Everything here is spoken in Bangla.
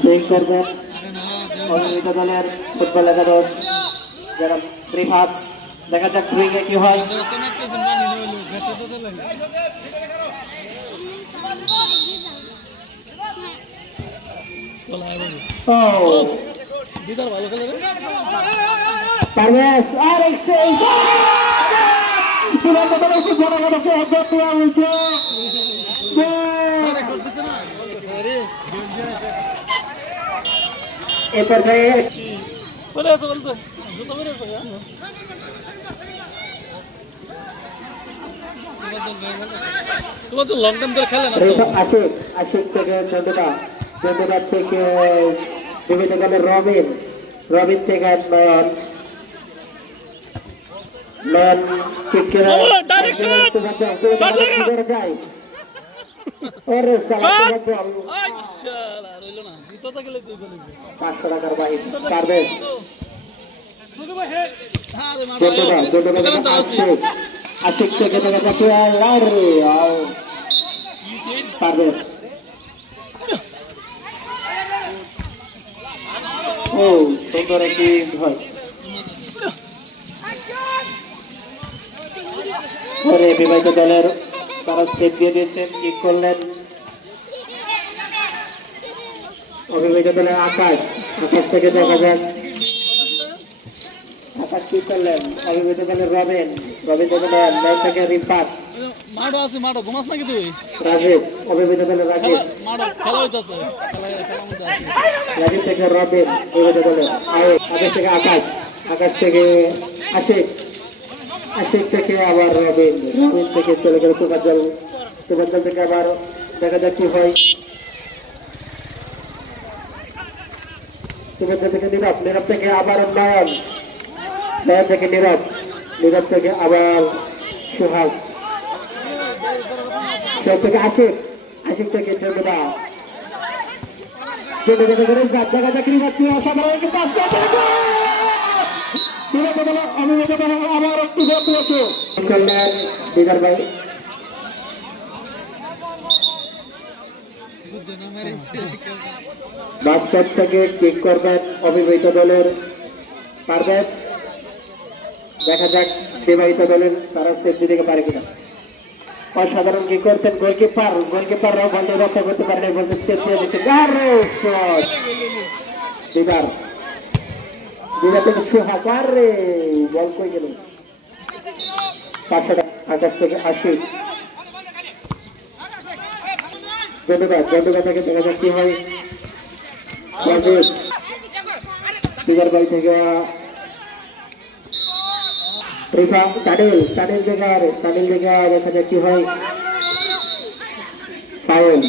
সুইং করবেন অভিনীত দলের ফুটবল একাদশ যারা রিফাত। দেখা যাক সুইংয়ে কি হয়। পারভেজ আরেক সুইং এ পর্যায়ে আশিক থেকে চন্দ্রদা থেকে বিভিন্ন দলের রবিন থেকে নয়ন যায়। ওরে সালা 500 টাকার বাইক পারভেজ আশিক থেকে দেখা যাচ্ছে পারভেজ ও সুন্দর একটি ভয়। বিবাহিত দলের তারা সেট দিয়ে দিয়েছেন, কিক করলেন অবিবাহিত দলের আকাশ থেকে দেখা যাক আকাশ কি করলেন। অবিবাহিত দলের রবিন থেকে রিফাত রাজীব অবিবাহিত দলের রাজীব থেকে রবিন বিবাহিত দলের আকাশ থেকে আকাশ থেকে আশিক থেকে আবার রবিন থেকে চলে গেল তোফাজ্জল থেকে আবার দেখা যাক কি হয়। তোফাজ্জল থেকে নীরব থেকে আবার নয়ন থেকে নীরব থেকে আবার সোহাগ থেকে আশিক থেকে চন্দ্রদা দেখা যাক অসাধারণ আবার একটু দিদার ভাই বাস্তব থেকে কিক করবেন অবিবাহিত দলের পারভেজ। দেখা যাক বিবাহিত দলের তারা সেফটি দিকে পারে কিনা। অসাধারণ কি করছেন গোলকিপাররাও বন্ধ রক্ষা করতে পারেন বলতে স্টেপ দিয়ে দিচ্ছেন দিদার থেকে সোহাগ বল কই গেল। 500 টাকা আকাশ থেকে আশিক জন্ডুকা থেকে দেখা যাক কি হয়। দিদার বাড়ি থেকে টানিল জায়গা দেখা যাক কি হয়। ফাউল